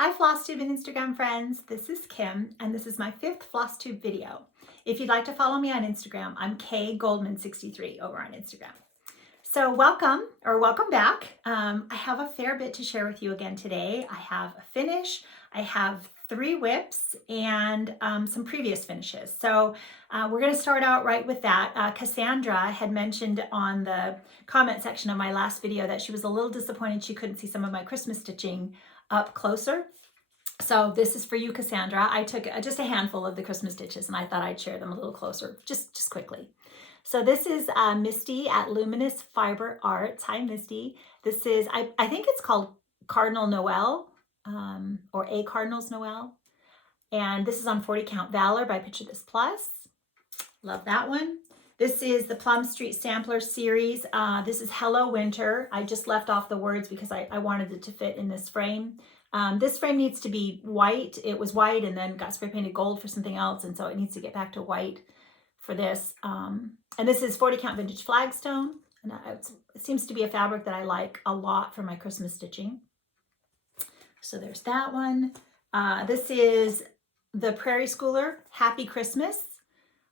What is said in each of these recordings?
Hi Flosstube and Instagram friends, this is Kim and this is my 5th Flosstube video. If you'd like to follow me on Instagram, I'm kgoldman63 over on Instagram. So welcome back. I have a fair bit to share with you again today. I have a finish, I have 3 whips and some previous finishes. So we're going to start out right with that. Cassandra had mentioned on the comment section of my last video that she was a little disappointed she couldn't see some of my Christmas stitching up closer. So this is for you, Cassandra. I took just a handful of the Christmas stitches and I thought I'd share them a little closer, just quickly. So this is Misty at Luminous Fiber Arts. Hi, Misty. This is, I think it's called Cardinal Noel or A Cardinal's Noel. And this is on 40 Count Valor by Picture This Plus. Love that one. This is the Plum Street Sampler series. This is Hello Winter. I just left off the words because I wanted it to fit in this frame. This frame needs to be white. It was white and then got spray painted gold for something else. And so it needs to get back to white for this. And this is 40 Count Vintage Flagstone. And it seems to be a fabric that I like a lot for my Christmas stitching. So there's that one. This is the Prairie Schooler Happy Christmas.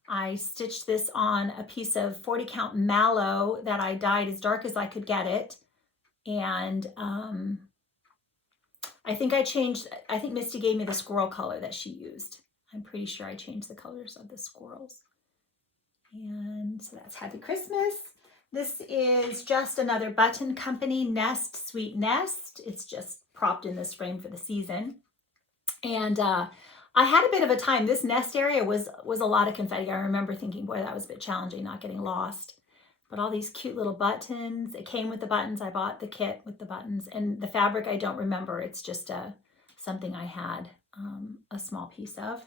I stitched this on a piece of 40 count mallow that I dyed as dark as I could get it. And I think Misty gave me the squirrel color that she used. I'm pretty sure I changed the colors of the squirrels. And so that's Happy Christmas. This is just another Button Company Nest Sweet Nest. It's just propped in this frame for the season. And I had a bit of a time. This nest area was a lot of confetti. I remember thinking, boy, that was a bit challenging, not getting lost. But all these cute little buttons. It came with the buttons. I bought the kit with the buttons. And the fabric, I don't remember. It's just something I had a small piece of.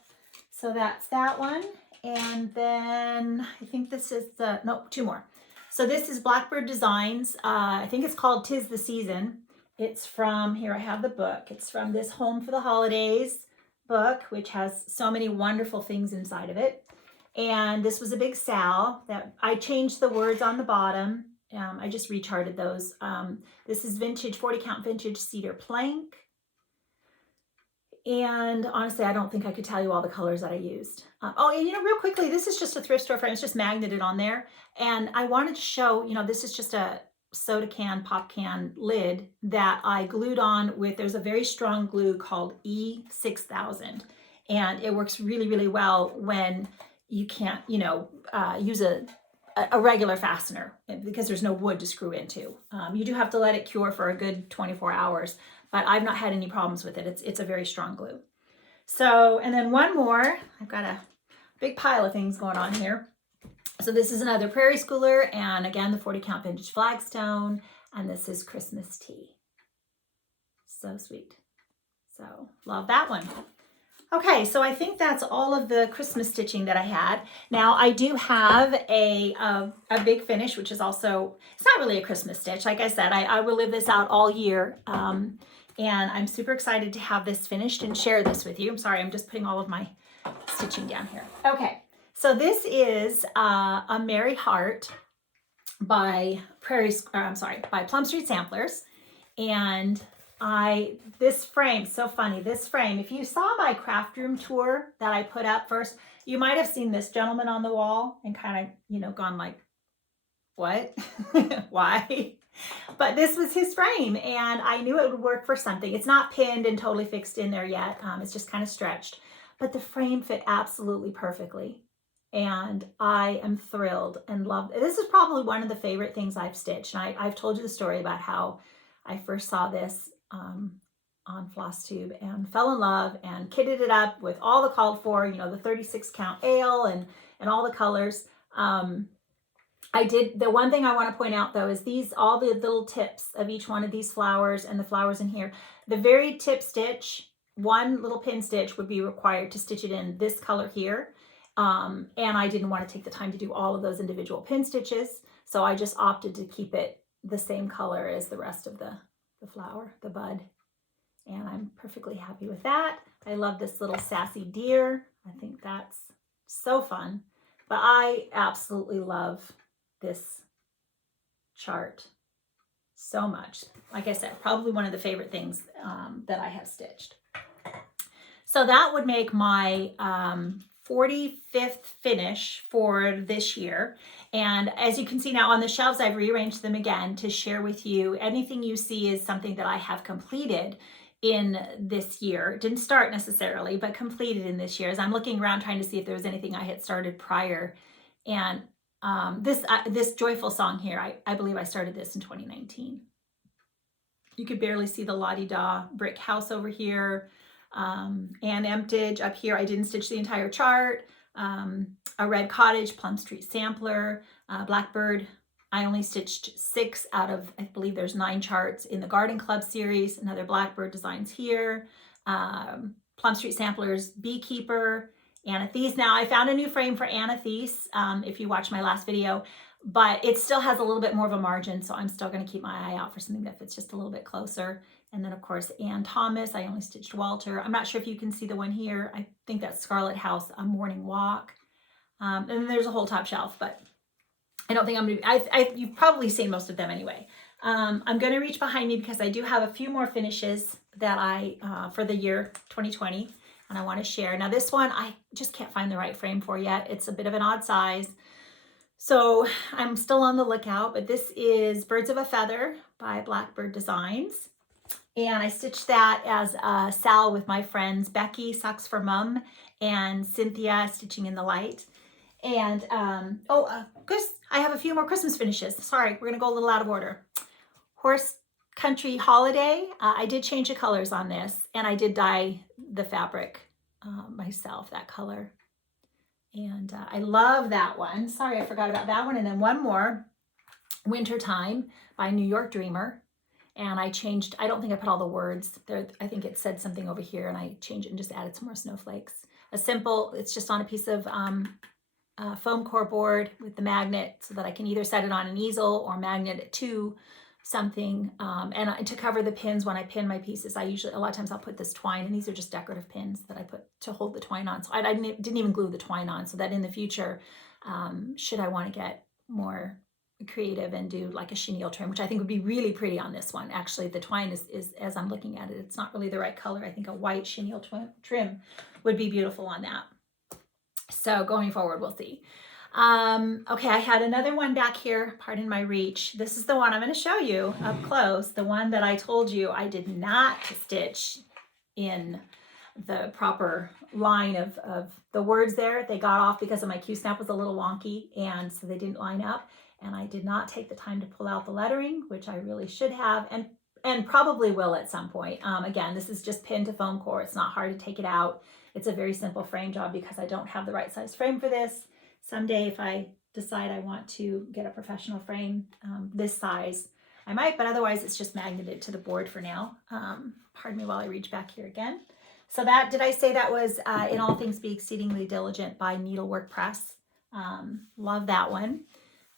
So that's that one. And then I think this is no, 2 more. So this is Blackbird Designs. I think it's called 'Tis the Season. It's from, here I have the book. It's from this Home for the Holidays book, which has so many wonderful things inside of it. And this was a big sal that I changed the words on the bottom. I just recharted those. This is vintage, 40 count vintage cedar plank. And honestly, I don't think I could tell you all the colors that I used. Oh, and real quickly, this is just a thrift store frame. It's just magneted on there. And I wanted to show, this is just a soda can, pop can lid that I glued on with, there's a very strong glue called E6000. And it works really, really well when you can't, use a regular fastener because there's no wood to screw into. You do have to let it cure for a good 24 hours, but I've not had any problems with it. It's a very strong glue. So, and then one more, I've got a big pile of things going on here. So this is another Prairie Schooler, and again, the 40 count vintage flagstone, and this is Christmas tea. So sweet. So love that one. Okay, so I think that's all of the Christmas stitching that I had. Now I do have a big finish, which is also, it's not really a Christmas stitch. Like I said, I will live this out all year. And I'm super excited to have this finished and share this with you. I'm sorry, I'm just putting all of my stitching down here. Okay. So this is a Merry Heart by Plum Street Samplers. And this frame, so funny, this frame, if you saw my craft room tour that I put up first, you might have seen this gentleman on the wall and kind of, gone like, what? Why? But this was his frame and I knew it would work for something. It's not pinned and totally fixed in there yet. It's just kind of stretched, but the frame fit absolutely perfectly. And I am thrilled and love it. This is probably one of the favorite things I've stitched. And I've told you the story about how I first saw this on Flosstube and fell in love and kitted it up with all the called for, the 36 count ale and all the colors. The one thing I want to point out though is all the little tips of each one of these flowers and the flowers in here. The very tip stitch, one little pin stitch would be required to stitch it in this color here. And I didn't want to take the time to do all of those individual pin stitches. So I just opted to keep it the same color as the rest of the flower, the bud. And I'm perfectly happy with that. I love this little sassy deer. I think that's so fun. But I absolutely love this chart. so much. Like I said, probably one of the favorite things that I have stitched. So that would make my 45th finish for this year. And as you can see now on the shelves, I've rearranged them again to share with you. Anything you see is something that I have completed in this year. It didn't start necessarily, but completed in this year. As I'm looking around trying to see if there was anything I had started prior. And this joyful song here, I believe I started this in 2019. You could barely see the la-di-da brick house over here. Ann Emptage up here. I didn't stitch the entire chart. A red cottage, Plum Street sampler, Blackbird. I only stitched 6 out of, I believe there's 9 charts in the Garden Club series. Another Blackbird Designs here. Plum Street samplers, Beekeeper, Anathes. Now I found a new frame for Anathes, if you watch my last video, but it still has a little bit more of a margin, so I'm still going to keep my eye out for something that fits just a little bit closer. And then of course Ann Thomas, I only stitched Walter. I'm not sure if you can see the one here. I think that's Scarlet House, A Morning Walk. And then there's a whole top shelf, but I don't think I'm gonna, you've probably seen most of them anyway. I'm gonna reach behind me because I do have a few more finishes that for the year 2020, and I wanna share. Now this one, I just can't find the right frame for yet. It's a bit of an odd size. So I'm still on the lookout, but this is Birds of a Feather by Blackbird Designs. And I stitched that as a Sal with my friends Becky, Socks for Mum, and Cynthia, Stitching in the Light. And, I have a few more Christmas finishes. Sorry, we're gonna go a little out of order. Horse Country Holiday. I did change the colors on this, and I did dye the fabric myself, that color. And I love that one. Sorry, I forgot about that one. And then one more, Wintertime by New York Dreamer. And I changed, I don't think I put all the words there. I think it said something over here, and I changed it and just added some more snowflakes. A simple, it's just on a piece of foam core board with the magnet so that I can either set it on an easel or magnet it to something. And to cover the pins when I pin my pieces, a lot of times I'll put this twine, and these are just decorative pins that I put to hold the twine on. So I didn't even glue the twine on, so that in the future, should I want to get more creative and do like a chenille trim, which I think would be really pretty on this one. Actually, the twine is as I'm looking at it, it's not really the right color. I think a white chenille trim would be beautiful on that. So going forward, we'll see. Okay, I had another one back here, pardon my reach. This is the one I'm going to show you up close, the one that I told you I did not stitch in the proper line of the words there. They got off because of my Q-snap was a little wonky, and so they didn't line up. And I did not take the time to pull out the lettering, which I really should have, and probably will at some point. Again, this is just pinned to foam core. It's not hard to take it out. It's a very simple frame job because I don't have the right size frame for this. Someday, if I decide I want to get a professional frame this size, I might, but otherwise it's just magneted to the board for now. Pardon me while I reach back here again. So that, did I say that was In All Things Be Exceedingly Diligent by Needlework Press? Love that one.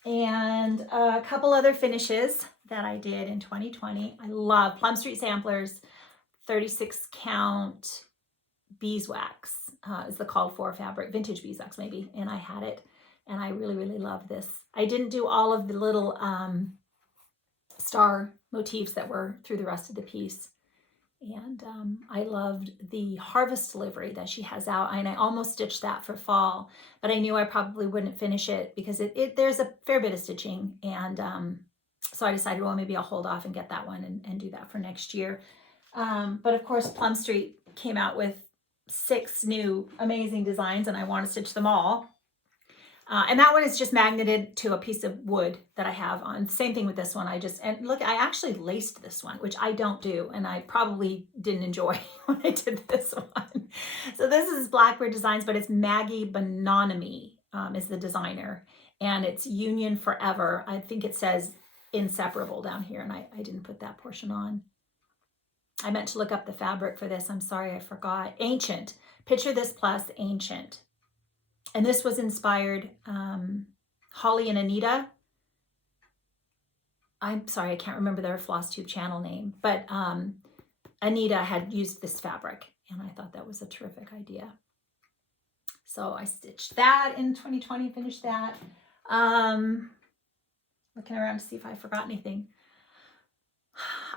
And a couple other finishes that I did in 2020. I love Plum Street Samplers, 36 count beeswax is the called for fabric, vintage beeswax maybe, and I had it, and I really, really love this. I didn't do all of the little star motifs that were through the rest of the piece. And I loved the harvest delivery that she has out, and I almost stitched that for fall, but I knew I probably wouldn't finish it because there's a fair bit of stitching, and so I decided, well, maybe I'll hold off and get that one and do that for next year. But of course, Plum Street came out with 6 new amazing designs, and I want to stitch them all. And that one is just magneted to a piece of wood that I have on. Same thing with this one. And look, I actually laced this one, which I don't do, and I probably didn't enjoy when I did this one. So this is Blackbird Designs, but it's Maggie Bonomi is the designer, and it's Union Forever. I think it says Inseparable down here, and I didn't put that portion on. I meant to look up the fabric for this. I'm sorry, I forgot. Ancient. Picture This Plus Ancient. And this was inspired, Holly and Anita. I'm sorry, I can't remember their Flosstube channel name, but Anita had used this fabric, and I thought that was a terrific idea. So I stitched that in 2020, finished that. Looking around to see if I forgot anything.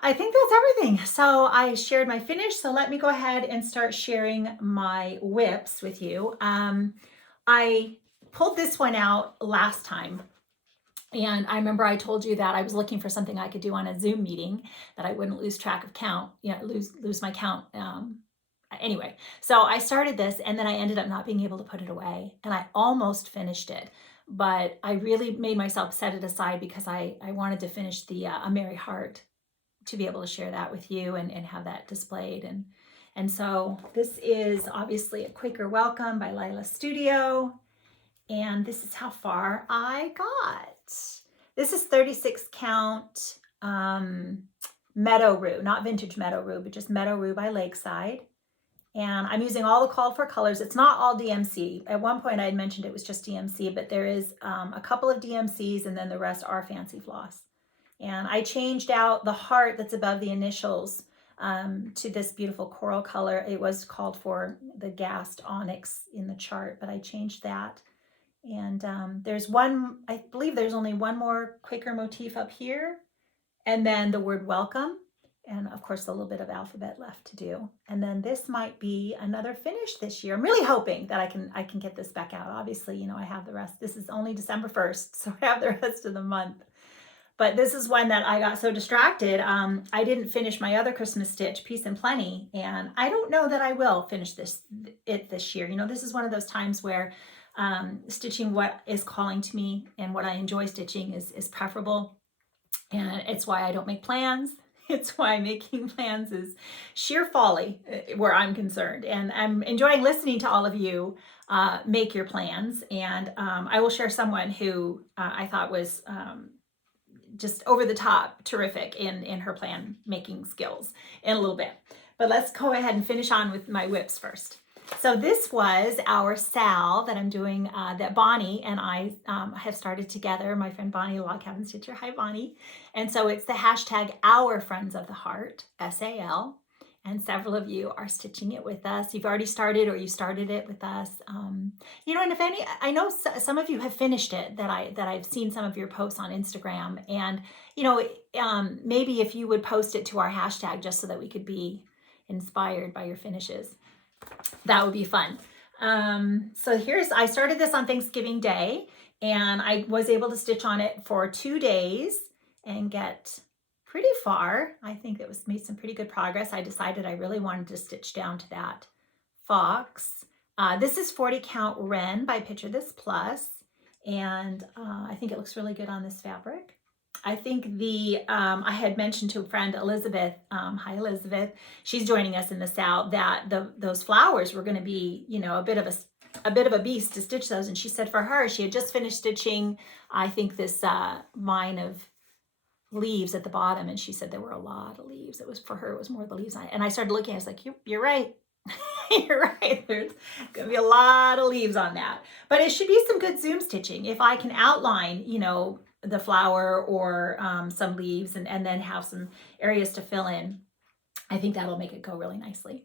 I think that's everything. So I shared my finish. So let me go ahead and start sharing my whips with you. I pulled this one out last time. And I remember I told you that I was looking for something I could do on a Zoom meeting that I wouldn't lose track of count, lose my count. Anyway, so I started this and then I ended up not being able to put it away, and I almost finished it, but I really made myself set it aside because I wanted to finish the A Merry Heart, to be able to share that with you and have that displayed. And so this is obviously a Quaker Welcome by Lila Studio. And this is how far I got. This is 36 count Meadow Rue, not vintage Meadow Rue, but just Meadow Rue by Lakeside. And I'm using all the called for colors. It's not all DMC. At one point I had mentioned it was just DMC, but there is a couple of DMCs and then the rest are fancy floss. And I changed out the heart that's above the initials to this beautiful coral color. It was called for the gassed onyx in the chart, but I changed that. And there's one, I believe there's only one more Quaker motif up here, and then the word welcome, and of course a little bit of alphabet left to do. And then this might be another finish this year. I'm really hoping that I can get this back out. Obviously, I have the rest. This is only December 1st, so I have the rest of the month. But this is one that I got so distracted. I didn't finish my other Christmas stitch, Peace and Plenty, and I don't know that I will finish this year. This is one of those times where stitching what is calling to me and what I enjoy stitching is preferable. And it's why I don't make plans. It's why making plans is sheer folly where I'm concerned. And I'm enjoying listening to all of you make your plans. And I will share someone who I thought was just over the top terrific in her plan making skills in a little bit. But let's go ahead and finish on with my whips first. So this was our Sal that I'm doing, that Bonnie and I have started together. My friend Bonnie, Log Cabin Stitcher. Hi, Bonnie. And so it's the hashtag Our Friends of the Heart, SAL. And several of you are stitching it with us. You've already started, or you started it with us. And if any, I know some of you have finished it, that I've seen some of your posts on Instagram. And, maybe if you would post it to our hashtag just so that we could be inspired by your finishes. That would be fun. So I started this on Thanksgiving Day, and I was able to stitch on it for 2 days and get pretty far. I think it made some pretty good progress. I decided I really wanted to stitch down to that fox. This is 40 count Wren by Picture This Plus, and I think it looks really good on this fabric. I think I had mentioned to a friend, Elizabeth, hi Elizabeth, she's joining us in the South, that those flowers were going to be, a bit of a beast to stitch those. And she said for her, she had just finished stitching, I think, this vine of leaves at the bottom. And she said there were a lot of leaves. For her, it was more the leaves. And I started looking, I was like, you're right. You're right. There's going to be a lot of leaves on that. But it should be some good Zoom stitching. If I can outline, the flower or some leaves and then have some areas to fill in, I think that'll make it go really nicely.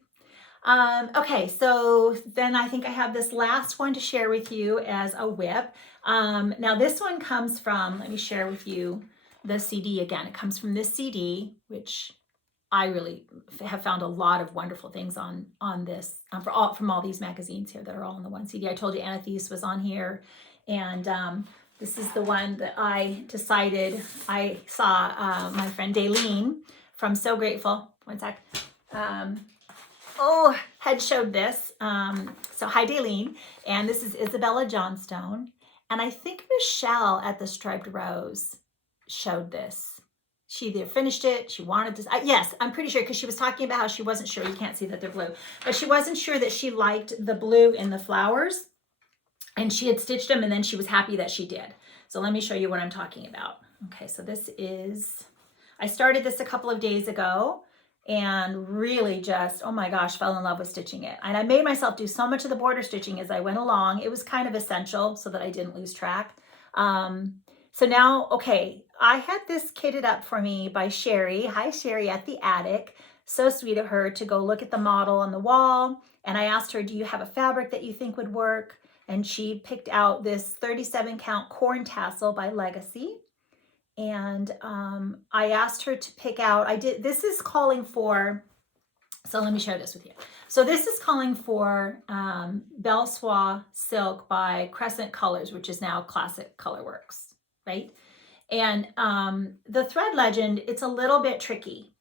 Okay, so then I think I have this last one to share with you as a whip. Now this one comes from, let me share with you the CD again. It comes from this CD, which I really have found a lot of wonderful things on this, from all these magazines here that are all in the one CD. I told you Anathes was on here, and this is the one that I decided. I saw my friend Daylene from So Grateful. One sec. Had showed this. So hi, Daylene. And this is Isabella Johnstone. And I think Michelle at the Striped Rose showed this. She either finished it, she wanted to, yes, I'm pretty sure, because she was talking about how she wasn't sure, you can't see that they're blue, but she wasn't sure that she liked the blue in the flowers. And she had stitched them, and then she was happy that she did. So let me show you what I'm talking about. Okay, so this is, I started this a couple of days ago and really just, oh my gosh, fell in love with stitching it. And I made myself do so much of the border stitching as I went along. It was kind of essential so that I didn't lose track. So now, okay, I had this kitted up for me by Sherry. Hi, Sherry at the Attic. So sweet of her to go look at the model on the wall. And I asked her, do you have a fabric that you think would work? And she picked out this 37 count corn tassel by Legacy. And I asked her to pick out, this is calling for, so let me share this with you. So this is calling for Belle Soie Silk by Crescent Colors, which is now Classic Colorworks, right? And the thread legend, it's a little bit tricky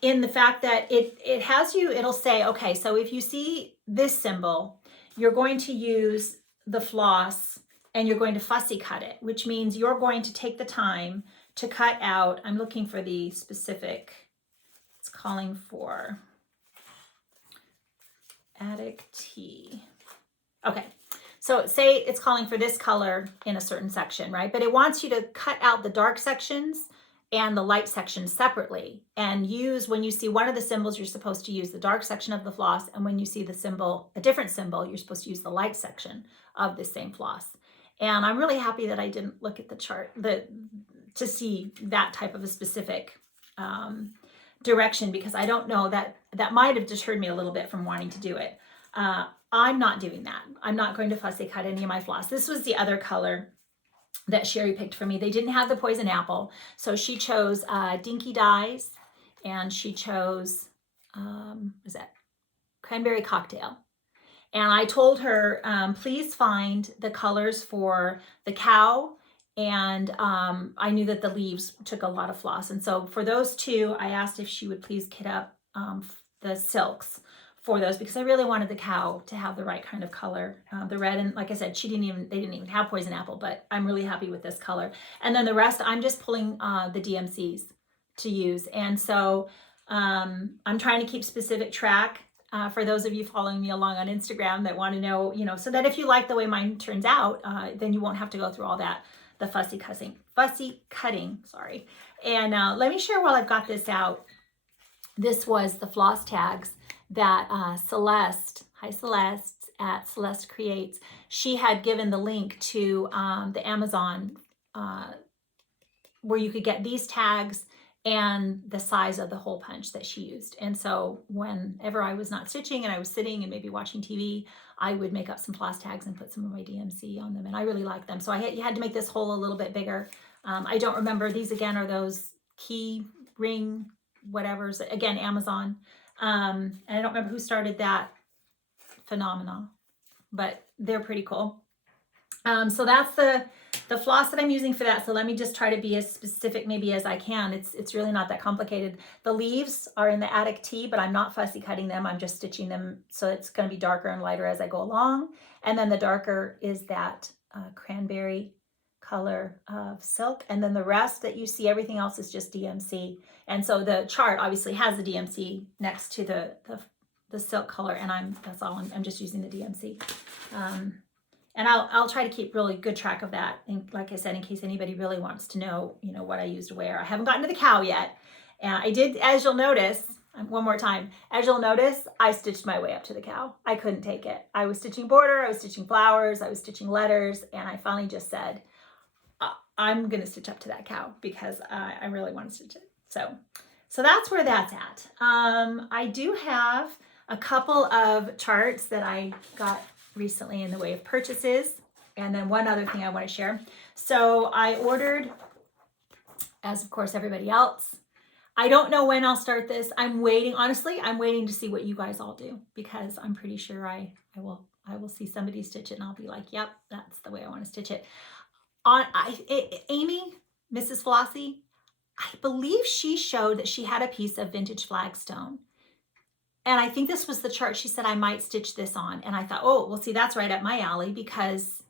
in the fact that it has you, it'll say, okay, so if you see this symbol, you're going to use the floss and you're going to fussy cut it, which means you're going to take the time to cut out, I'm looking for the specific, it's calling for Attic T. Okay, so say it's calling for this color in a certain section, right? But it wants you to cut out the dark sections and the light section separately, and use, when you see one of the symbols, you're supposed to use the dark section of the floss, and when you see the symbol, a different symbol, you're supposed to use the light section of the same floss. And I'm really happy that I didn't look at the chart to see that type of a specific direction, because I don't know, that might have deterred me a little bit from wanting to do it. I'm not doing that. I'm not going to fussy cut any of my floss. This was the other color that Sherry picked for me. They didn't have the poison apple, so she chose Dinky Dyes, and she chose is that Cranberry Cocktail. And I told her, please find the colors for the cow, and I knew that the leaves took a lot of floss, and so for those two, I asked if she would please kit up the silks for those, because I really wanted the cow to have the right kind of color, the red. And like I said, they didn't even have poison apple, but I'm really happy with this color. And then the rest, I'm just pulling the DMCs to use. And so I'm trying to keep specific track for those of you following me along on Instagram that want to know, so that if you like the way mine turns out, then you won't have to go through all that, the fussy cutting, sorry. And let me share while I've got this out. This was the floss tags that Celeste, hi Celeste, at Celeste Creates, she had given the link to the Amazon where you could get these tags and the size of the hole punch that she used. And so whenever I was not stitching and I was sitting and maybe watching TV, I would make up some floss tags and put some of my DMC on them, and I really like them. So you had to make this hole a little bit bigger. I don't remember, these again are those key ring whatever's, again, Amazon. And I don't remember who started that phenomenon, but they're pretty cool. So that's the floss that I'm using for that. So let me just try to be as specific maybe as I can. It's really not that complicated. The leaves are in the Attic T, but I'm not fussy cutting them. I'm just stitching them, so it's going to be darker and lighter as I go along. And then the darker is that cranberry color of silk, and then the rest that you see, everything else is just DMC. And so the chart obviously has the DMC next to the silk color, and I'm just using the DMC. And I'll try to keep really good track of that. And like I said, in case anybody really wants to know, what I used where. I haven't gotten to the cow yet. And I did, as you'll notice, one more time, as you'll notice, I stitched my way up to the cow. I couldn't take it. I was stitching border, I was stitching flowers, I was stitching letters, and I finally just said, I'm going to stitch up to that cow because I really want to stitch it. So that's where that's at. I do have a couple of charts that I got recently in the way of purchases. And then one other thing I want to share. So I ordered, as of course everybody else, I don't know when I'll start this. I'm waiting, honestly, I'm waiting to see what you guys all do, because I'm pretty sure I will see somebody stitch it and I'll be like, yep, that's the way I want to stitch it. Amy, Mrs. Flossie, I believe she showed that she had a piece of vintage flagstone. And I think this was the chart she said I might stitch this on. And I thought, oh, well, see, that's right up my alley, because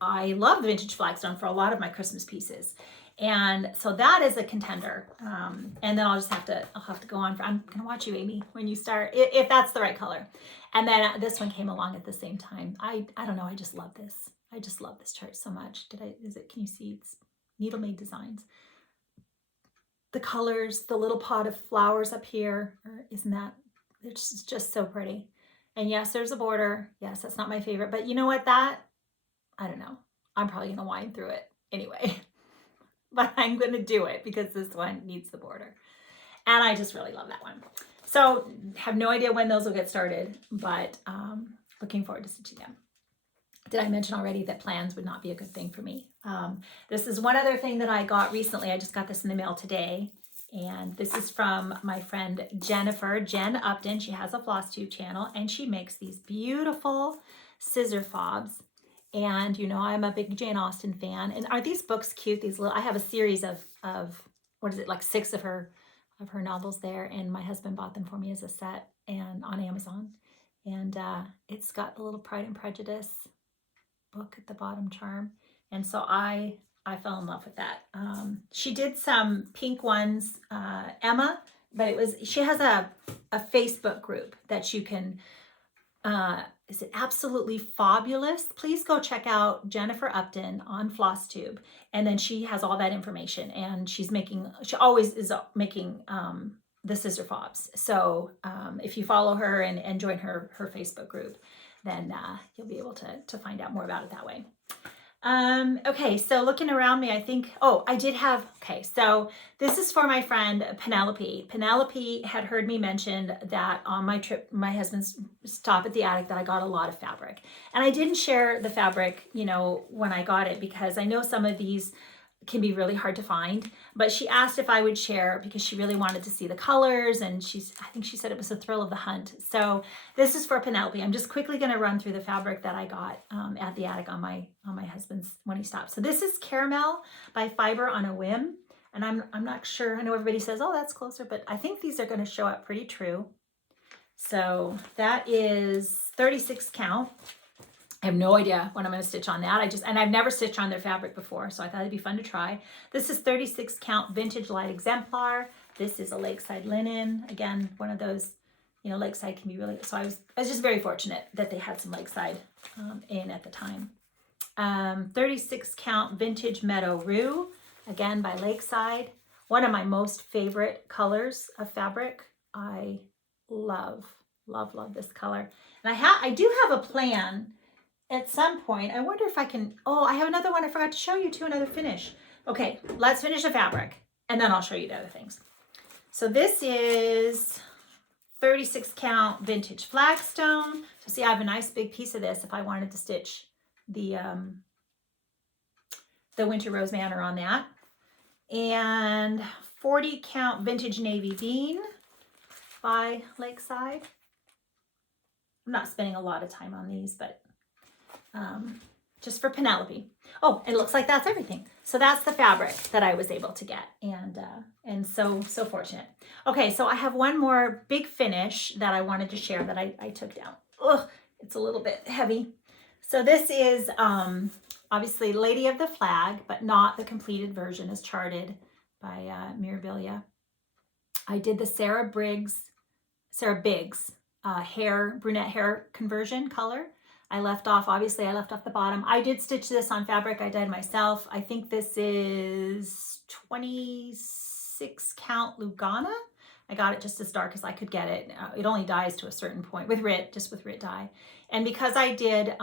I love vintage flagstone for a lot of my Christmas pieces. And so that is a contender. And then I'll have to go on. I'm going to watch you, Amy, when you start, if that's the right color. And then this one came along at the same time. I don't know. I just love this. I just love this chart so much. Can you see? It's Needle Made Designs. The colors, the little pot of flowers up here, isn't that, it's just so pretty. And yes, there's a border. Yes, that's not my favorite, but you know what, I don't know. I'm probably going to wind through it anyway, but I'm going to do it because this one needs the border. And I just really love that one. So have no idea when those will get started, but looking forward to stitching them. Did I mention already that plans would not be a good thing for me? This is one other thing that I got recently. I just got this in the mail today. And this is from my friend Jennifer, Jen Upton. She has a Flosstube channel and she makes these beautiful scissor fobs. And you know, I'm a big Jane Austen fan. And are these books cute? These little, I have a series of what is it, like 6 of her novels there. And my husband bought them for me as a set and on Amazon. And it's got the little Pride and Prejudice book at the bottom, charm. And so I fell in love with that. She did some pink ones, Emma, but she has a Facebook group that you can, is it Absolutely Fabulous? Please go check out Jennifer Upton on Flosstube. And then she has all that information and she always is making the scissor fobs. So if you follow her and join her Facebook group, then you'll be able to find out more about it that way. Okay, so looking around me, I think, so this is for my friend Penelope. Penelope had heard me mention that on my trip, my husband's stop at the attic, that I got a lot of fabric. And I didn't share the fabric, you know, when I got it, because I know some of these can be really hard to find, but she asked if I would share because she really wanted to see the colors, and I think she said it was a thrill of the hunt. So this is for Penelope. I'm just quickly going to run through the fabric that I got at the attic on my husband's when he stopped. So this is Caramel by Fiber on a Whim, and I'm not sure. I know everybody says, oh, that's closer, but I think these are going to show up pretty true. So that is 36 count. I have no idea when I'm going to stitch on that. And I've never stitched on their fabric before, so I thought it'd be fun to try. This is 36 count vintage light exemplar. This is a Lakeside linen. Again, one of those, you know, Lakeside can be really, so I was just very fortunate that they had some Lakeside in at the time. 36 count vintage Meadow Rue, again by Lakeside. One of my most favorite colors of fabric. I love this color. And I do have a plan at some point. I wonder if I can, I have another one I forgot to show you too, another finish. Okay, let's finish the fabric and then I'll show you the other things. So this is 36 count vintage Flagstone. So see, I have a nice big piece of this if I wanted to stitch the Winter Rose Manor on that. And 40 count vintage Navy Bean by Lakeside. I'm not spending a lot of time on these, but just for Penelope. Oh, it looks like that's everything. So that's the fabric that I was able to get, and so fortunate. Okay, so I have one more big finish that I wanted to share that I took down. Ugh, it's a little bit heavy. So this is obviously Lady of the Flag, but not the completed version as charted by Mirabilia. I did the Sarah Biggs brunette hair conversion color. I left off the bottom. I did stitch this on fabric I dyed myself. I think this is 26 count Lugana. I got it just as dark as I could get it. It only dyes to a certain point with RIT dye. And because I did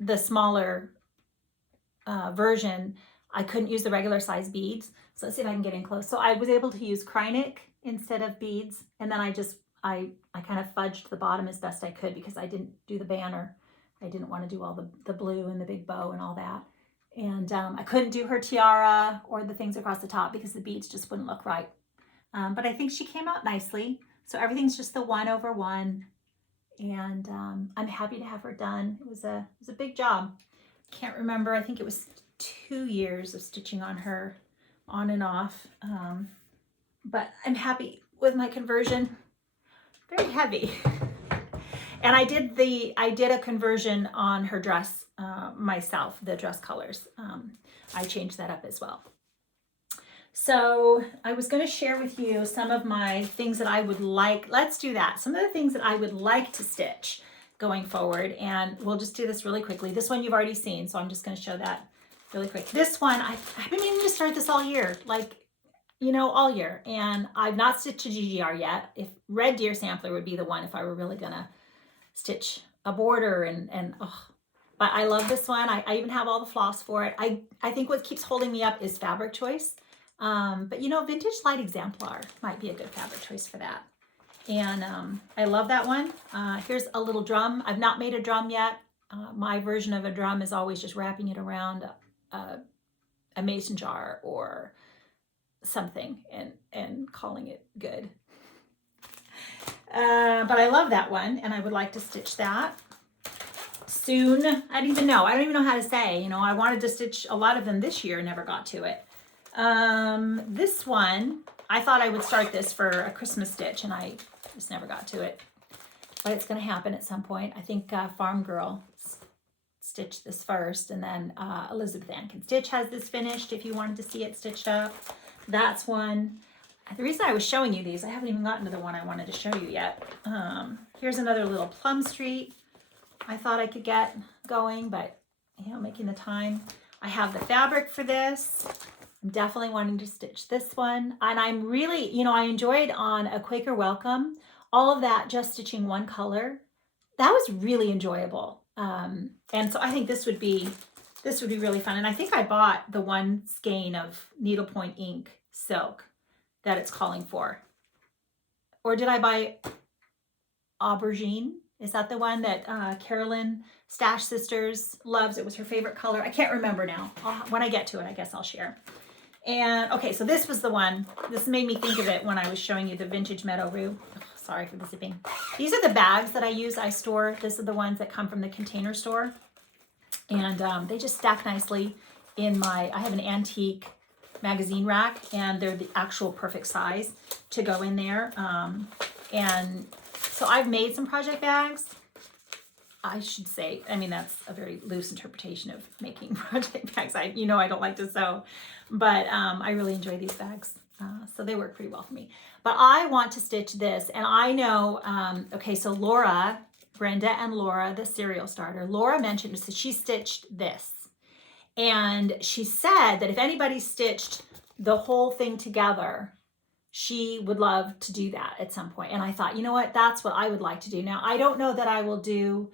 the smaller version, I couldn't use the regular size beads. So let's see if I can get in close. So I was able to use Krynic instead of beads. And then I kind of fudged the bottom as best I could because I didn't do the banner. I didn't want to do all the blue and the big bow and all that. And I couldn't do her tiara or the things across the top because the beads just wouldn't look right. But I think she came out nicely. So everything's just the 1/1. And I'm happy to have her done. It was a big job. Can't remember. I think it was 2 years of stitching on her on and off. But I'm happy with my conversion. Very heavy. And I did a conversion on her dress myself, the dress colors. I changed that up as well. So I was going to share with you some of my things that I would like. Let's do that. Some of the things that I would like to stitch going forward. And we'll just do this really quickly. This one you've already seen, so I'm just going to show that really quick. This one, I've been meaning to start this all year, all year. And I've not stitched a GGR yet. If Red Deer Sampler would be the one if I were really going to stitch a border but I love this one. I even have all the floss for it. I think what keeps holding me up is fabric choice. But Vintage Light Exemplar might be a good fabric choice for that. And I love that one. Here's a little drum. I've not made a drum yet. My version of a drum is always just wrapping it around a mason jar or something and calling it good. But I love that one, and I would like to stitch that soon. I don't even know how to say, you know, I wanted to stitch a lot of them this year, never got to it. This one, I thought I would start this for a Christmas stitch, and I just never got to it, but it's going to happen at some point. I think Farm Girl stitched this first, and then Elizabeth Ann Can Stitch has this finished if you wanted to see it stitched up. That's one. The reason I was showing you these, I haven't even gotten to the one I wanted to show you yet. Here's another little Plum Street I thought I could get going, but you know, making the time. I have the fabric for this. I'm definitely wanting to stitch this one. And I'm really, you know, I enjoyed on a Quaker Welcome, all of that just stitching one color. That was really enjoyable. And so I think this would be really fun. And I think I bought the one skein of needlepoint ink silk that it's calling for. Or did I buy Aubergine? Is that the one that Carolyn Stash Sisters loves? It was her favorite color. I can't remember now. When I get to it, I guess I'll share. And okay, so this was the one. This made me think of it when I was showing you the Vintage Meadow Rue. Oh, sorry for the zipping. These are the bags that I use. I store. These are the ones that come from the Container Store. And they just stack nicely in my, I have an antique magazine rack, and they're the actual perfect size to go in there. And so I've made some project bags. I should say, I mean, that's a very loose interpretation of making project bags. I don't like to sew, but I really enjoy these bags. So they work pretty well for me. But I want to stitch this, and I know, okay, so Laura, Brenda and Laura, the serial starter, Laura mentioned, so she stitched this. And she said that if anybody stitched the whole thing together, she would love to do that at some point. And I thought, you know what, that's what I would like to do. Now, I don't know that I will do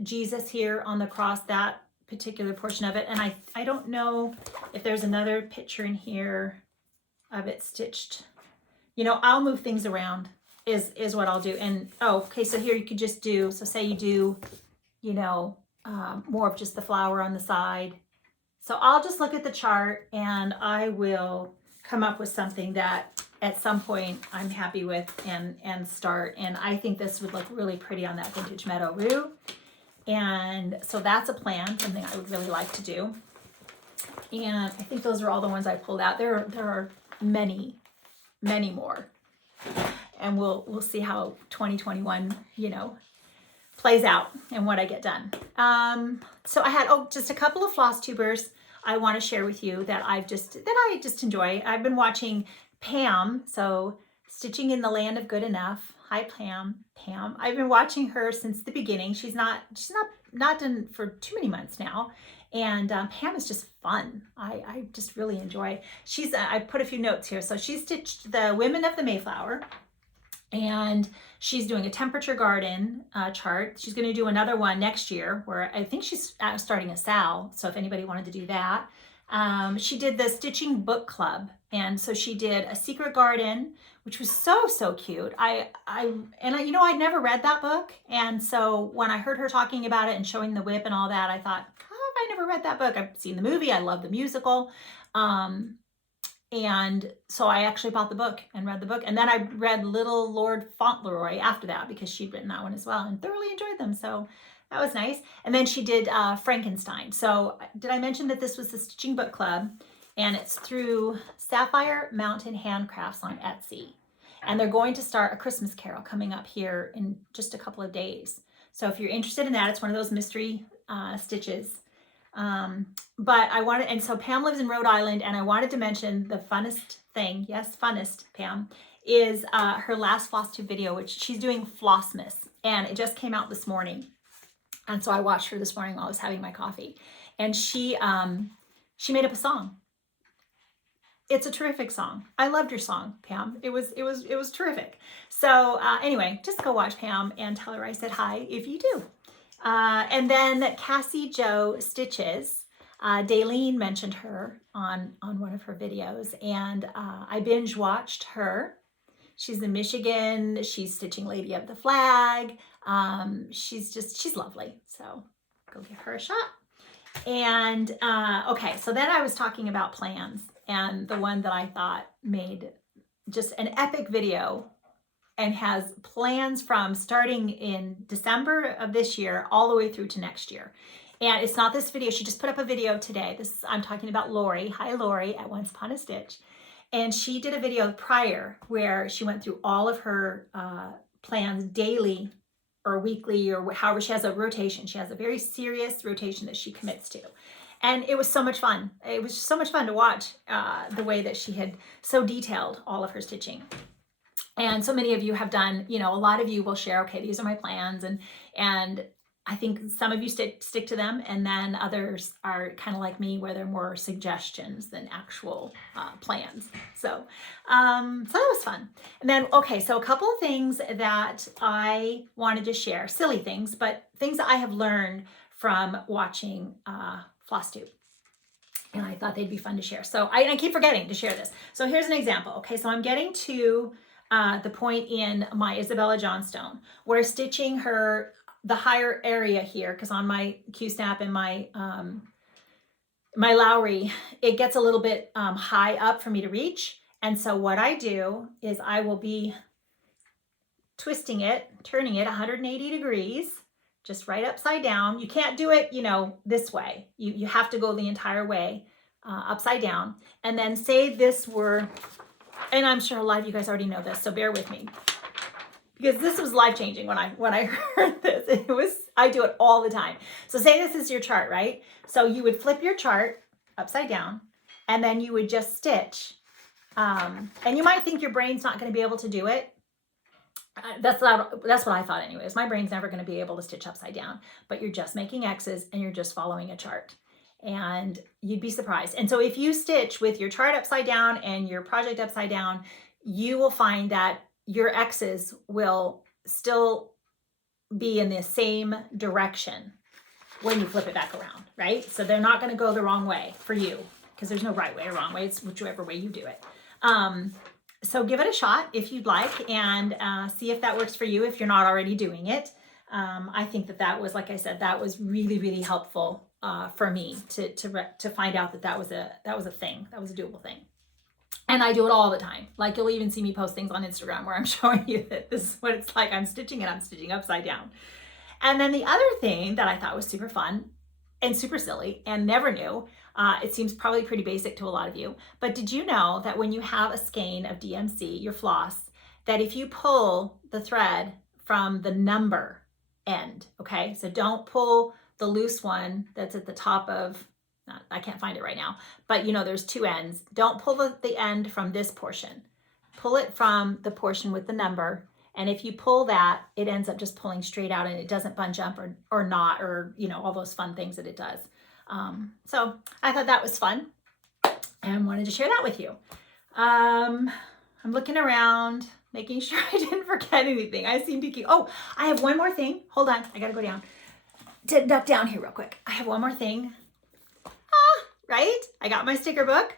Jesus here on the cross, that particular portion of it. And I don't know if there's another picture in here of it stitched. You know, I'll move things around is what I'll do. And, oh, okay, so here you could just do, so say you do, you know, more of just the flower on the side. So I'll just look at the chart and I will come up with something that at some point I'm happy with and start. And I think this would look really pretty on that Vintage Meadow Rue. And so that's a plan, something I would really like to do. And I think those are all the ones I pulled out. There are many, many more. And we'll see how 2021, you know, plays out and what I get done. So I had just a couple of floss tubers I want to share with you that I just enjoy. I've been watching Pam, so Stitching in the Land of Good Enough. Hi Pam. I've been watching her since the beginning. She's not done for too many months now. And Pam is just fun. I just really enjoy. I put a few notes here. So she stitched the Women of the Mayflower, and she's doing a temperature garden chart. She's going to do another one next year where I think she's starting a SAL. So if anybody wanted to do that. She did the Stitching Book Club. And so she did a Secret Garden, which was so cute. I'd never read that book. And so when I heard her talking about it and showing the whip and all that, I thought, how have I never read that book? I've seen the movie. I love the musical. And so I actually bought the book and read the book. And then I read Little Lord Fauntleroy after that because she'd written that one as well and thoroughly enjoyed them. So that was nice. And then she did Frankenstein. So did I mention that this was the Stitching Book Club? And it's through Sapphire Mountain Handcrafts on Etsy. And they're going to start a Christmas Carol coming up here in just a couple of days. So if you're interested in that, it's one of those mystery stitches. But I wanted, and so Pam lives in Rhode Island, and I wanted to mention the funnest thing, yes, funnest, Pam, is her last Flosstube video, which she's doing Flossmas, and it just came out this morning. And so I watched her this morning while I was having my coffee, and she made up a song. It's a terrific song. I loved your song, Pam. It was terrific. So anyway, just go watch Pam and tell her I said hi if you do. And then Cassie Jo Stitches, Daylene mentioned her on one of her videos, and I binge watched her. She's in Michigan. She's stitching Lady of the Flag. She's lovely. So go give her a shot. And okay, so then I was talking about plans, and the one that I thought made just an epic video and has plans from starting in December of this year all the way through to next year. And it's not this video. She just put up a video today. I'm talking about Lori. Hi, Lori at Once Upon a Stitch. And she did a video prior where she went through all of her plans daily or weekly or however. She has a rotation. She has a very serious rotation that she commits to. And it was so much fun. It was so much fun to watch the way that she had so detailed all of her stitching. And so many of you have done, a lot of you will share, okay, these are my plans. And I think some of you stick to them, and then others are kind of like me where they're more suggestions than actual plans. So that was fun. And then, okay, so a couple of things that I wanted to share, silly things, but things that I have learned from watching Flosstube. And I thought they'd be fun to share. So I keep forgetting to share this. So here's an example. Okay, so I'm getting to the point in my Isabella Johnstone where stitching the higher area here, because on my Q-snap and my my Lowry, it gets a little bit high up for me to reach. And so what I do is I will be twisting it, turning it 180 degrees, just right upside down. You can't do it, this way. You have to go the entire way upside down. And then say this were, and I'm sure a lot of you guys already know this, so bear with me, because this was life-changing when I heard this. I do it all the time. So say this is your chart, right? So you would flip your chart upside down, and then you would just stitch. And you might think your brain's not going to be able to do it. That's what I thought anyways. My brain's never going to be able to stitch upside down, but you're just making X's and you're just following a chart. And you'd be surprised. And so if you stitch with your chart upside down and your project upside down, you will find that your X's will still be in the same direction when you flip it back around, right? So they're not going to go the wrong way for you, because there's no right way or wrong way. It's whichever way you do it. So give it a shot if you'd like, and see if that works for you if you're not already doing it. I think that was, like I said, that was really, really helpful for me to find out that was a thing, that was a doable thing. And I do it all the time. Like, you'll even see me post things on Instagram where I'm showing you that this is what it's like. I'm stitching and I'm stitching upside down. And then the other thing that I thought was super fun and super silly and never knew, it seems probably pretty basic to a lot of you, but did you know that when you have a skein of DMC, your floss, that if you pull the thread from the number end, okay, so don't pull the loose one that's at the top of, I can't find it right now, but there's two ends. Don't pull the end from this portion. Pull it from the portion with the number. And if you pull that, it ends up just pulling straight out and it doesn't bunch up or not, or, all those fun things that it does. So I thought that was fun and wanted to share that with you. I'm looking around, making sure I didn't forget anything. I seem to keep, I have one more thing. Hold on. I got to go down. Duck down here real quick. I have one more thing. Right? I got my sticker book,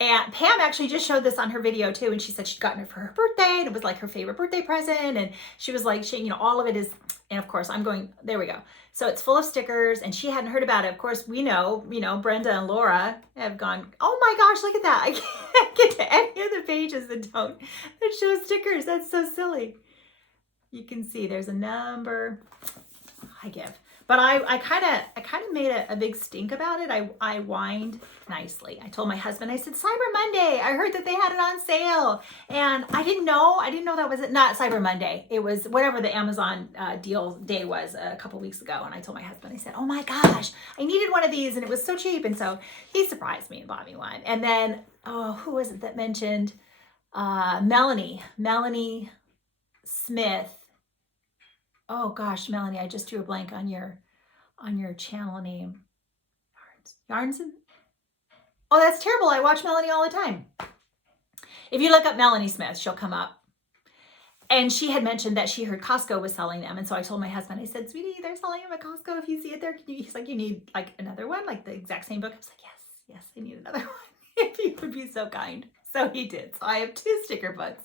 and Pam actually just showed this on her video too. And she said she'd gotten it for her birthday and it was like her favorite birthday present. And she was like, all of it is, and of course there we go. So it's full of stickers and she hadn't heard about it. Of course, we know, Brenda and Laura have gone, oh my gosh, look at that. I can't get to any of the pages that show stickers. That's so silly. You can see there's a number. I give. But I kind of made a big stink about it. I whined nicely. I told my husband, I said, Cyber Monday. I heard that they had it on sale. And I didn't know that was it. Not Cyber Monday. It was whatever the Amazon deal day was a couple weeks ago. And I told my husband, I said, oh my gosh, I needed one of these and it was so cheap. And so he surprised me and bought me one. And then, who was it that mentioned? Melanie Smith. Oh gosh, Melanie, I just drew a blank on your channel name. Yarns? Oh, that's terrible. I watch Melanie all the time. If you look up Melanie Smith, she'll come up. And she had mentioned that she heard Costco was selling them. And so I told my husband, I said, sweetie, they're selling them at Costco. If you see it there, he's like, you need like another one, like the exact same book. I was like, yes, I need another one. If you would be so kind. So he did. So I have 2 sticker books,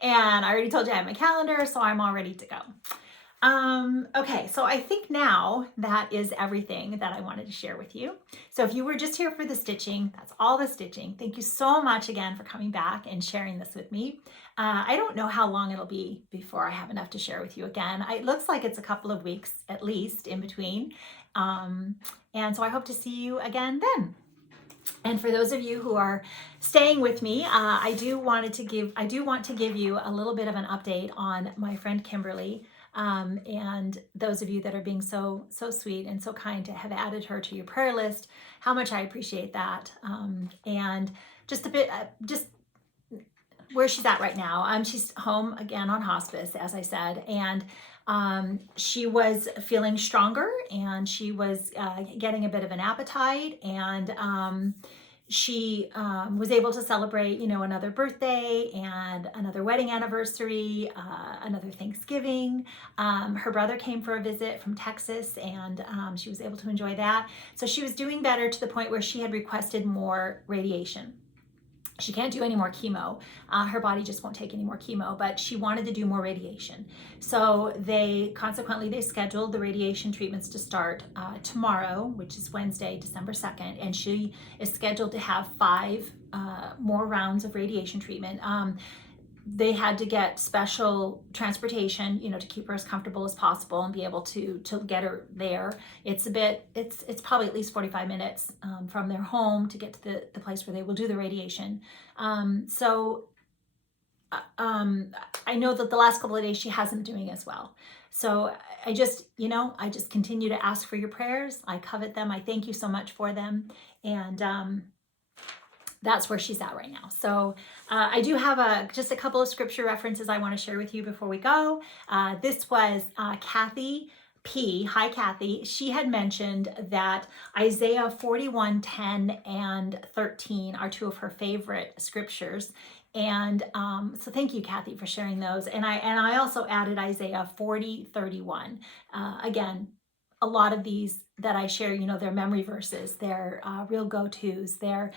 and I already told you I have my calendar, so I'm all ready to go. Okay, so I think now that is everything that I wanted to share with you. So if you were just here for the stitching, that's all the stitching. Thank you so much again for coming back and sharing this with me. I don't know how long it'll be before I have enough to share with you again. It looks like it's a couple of weeks at least in between. And so I hope to see you again then. And for those of you who are staying with me, I do want to give you a little bit of an update on my friend Kimberly. And those of you that are being so sweet and so kind to have added her to your prayer list, how much I appreciate that. And just a bit, just where she's at right now. She's home again on hospice, as I said, and she was feeling stronger, and she was getting a bit of an appetite, and she was able to celebrate, another birthday and another wedding anniversary, another Thanksgiving. Her brother came for a visit from Texas, and she was able to enjoy that. So she was doing better to the point where she had requested more radiation. She can't do any more chemo. Her body just won't take any more chemo, but she wanted to do more radiation. So they scheduled the radiation treatments to start tomorrow, which is Wednesday, December 2nd, and she is scheduled to have 5 more rounds of radiation treatment. They had to get special transportation, to keep her as comfortable as possible and be able to get her there. It's probably at least 45 minutes from their home to get to the place where they will do the radiation. I know that the last couple of days she hasn't been doing as well. So I just continue to ask for your prayers. I covet them. I thank you so much for them. And that's where she's at right now. So I do have just a couple of scripture references I want to share with you before we go. This was Kathy P. Hi, Kathy. She had mentioned that Isaiah 41:10 and 13 are 2 of her favorite scriptures. And so thank you, Kathy, for sharing those. And I also added Isaiah 40:31. Again, a lot of these that I share, they're memory verses, they're real go-tos, they're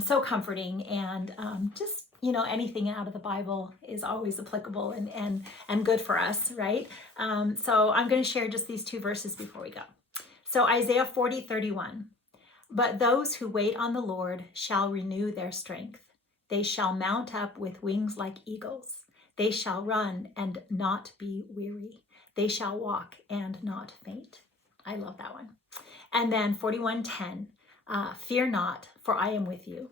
so comforting, and just, anything out of the Bible is always applicable and good for us, right? So I'm going to share just these 2 verses before we go. So Isaiah 40:31, but those who wait on the Lord shall renew their strength. They shall mount up with wings like eagles. They shall run and not be weary. They shall walk and not faint. I love that one. And then 41:10, fear not, for I am with you.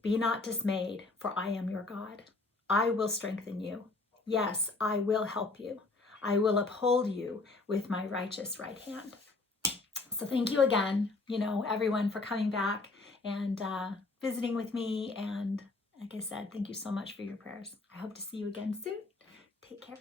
Be not dismayed, for I am your God. I will strengthen you. Yes, I will help you. I will uphold you with my righteous right hand. So thank you again, everyone, for coming back and visiting with me. And like I said, thank you so much for your prayers. I hope to see you again soon. Take care.